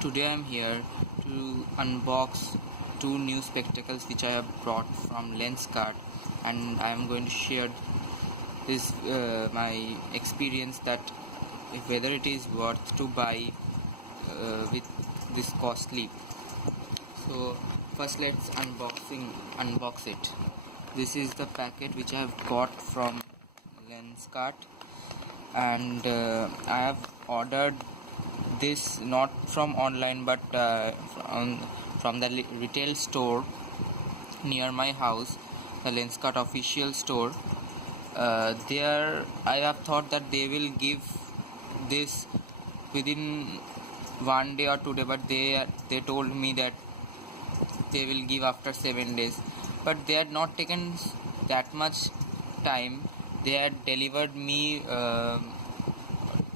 Today I'm here to unbox two new spectacles which I have brought from Lenskart, and I am going to share this my experience that whether it is worth to buy with this costly. So first let's unbox it. This is the packet which I have got from Lenskart, and I have ordered this not from online but from the retail store near my house, the Lenskart official store. There I have thought that they will give this within 1 day or 2 days, but they told me that they will give after 7 days, but they had not taken that much time. They had delivered me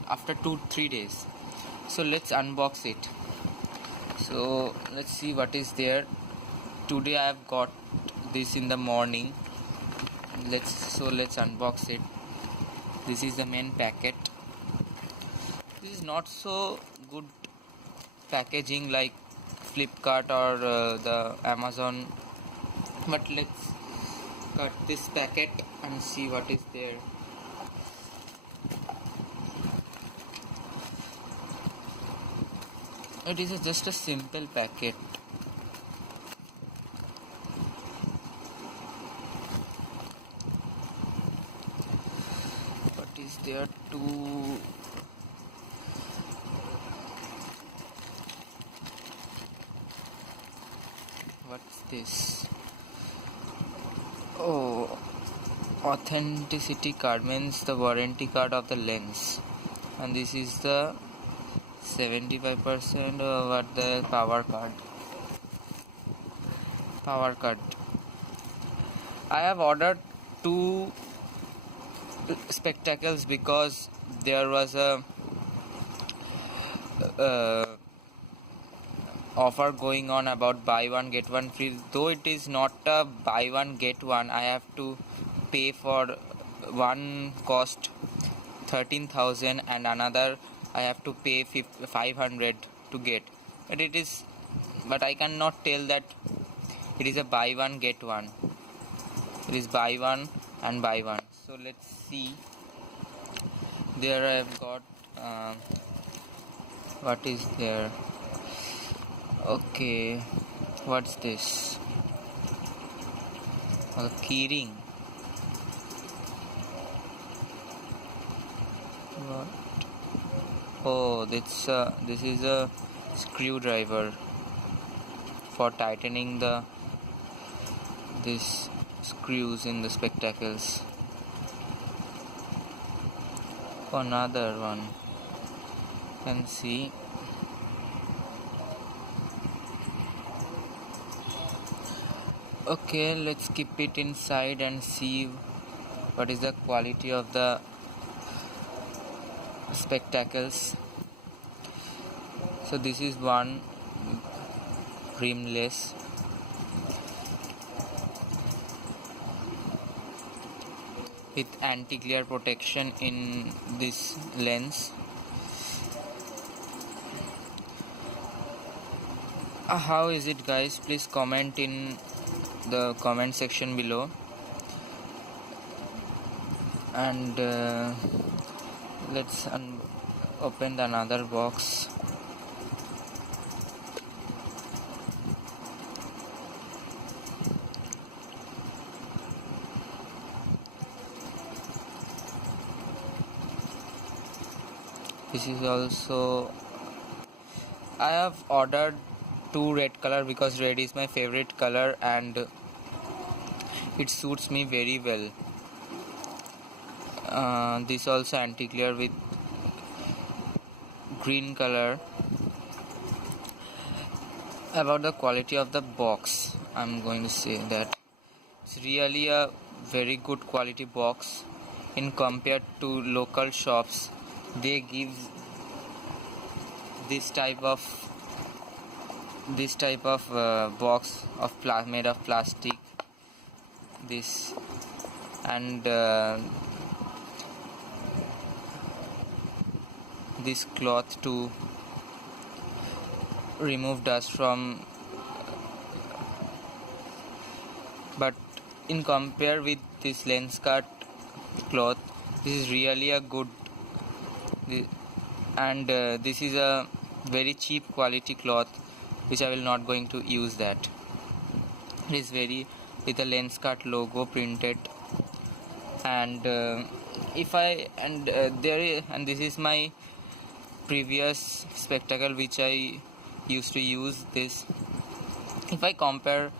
after 2-3 days. So let's unbox it. So let's see what is there. Today I have got this in the morning. Let's unbox it. This is the main packet. This is not so good packaging like Flipkart or the Amazon, but let's cut this packet and see what is there. It is just a simple packet. What is there to what's this? Oh, authenticity card means the warranty card of the lens, and this is the 75% what the power card. I have ordered two spectacles because there was a offer going on about buy one get one free. Though it is not a buy one get one, I have to pay for one cost 13,000 and another I have to pay 500 to get. But I cannot tell that it is a buy one get one. It is buy one and buy one. So let's see. There I have got what is there? Okay, what's this? A keyring. What? Oh, this is a screwdriver for tightening these screws in the spectacles. Another one. You can see. Okay, let's keep it inside and see what is the quality of the spectacles. So this is one rimless, with anti-glare protection in this lens. How is it, guys? Please comment in the comment section below. And let's open another box. This is also, I have ordered two red color because red is my favorite color and it suits me very well. This also anti-glare with green color. About the quality of the box, I'm going to say that it's really a very good quality box in compared to local shops. They give this type of box of made of plastic, this, and this cloth too. remove dust from, but in compare with this Lenskart cloth, this is really a good, and this is a very cheap quality cloth which I will not going to use that. It is very with a Lenskart logo printed, and if I and there is, and this is my previous spectacle which I used to use this. If I compare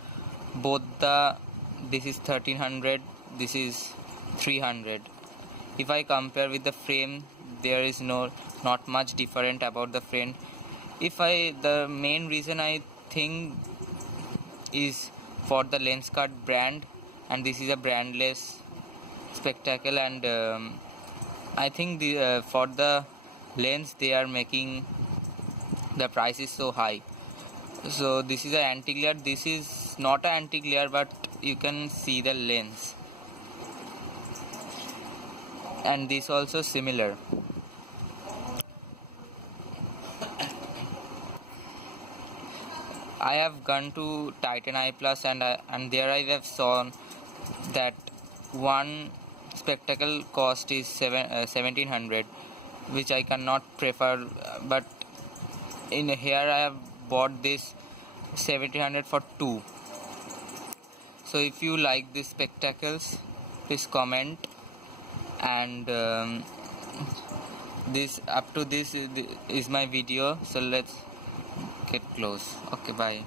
both this is 1300, this is 300. If I compare with the frame, there is not much different about the frame. The main reason I think is for the Lenskart brand, and this is a brandless spectacle, and I think for the lens they are making the price is so high. So this is an anti-glare. This is not an anti-glare, but you can see the lens, and this also similar. I have gone to Titan Eye Plus, and there I have saw that one spectacle cost is 1700, which I cannot prefer. But in here I have bought this 1700 for 2. So if you like these spectacles, please comment, and this up to this is my video. So let's get close. Okay, bye.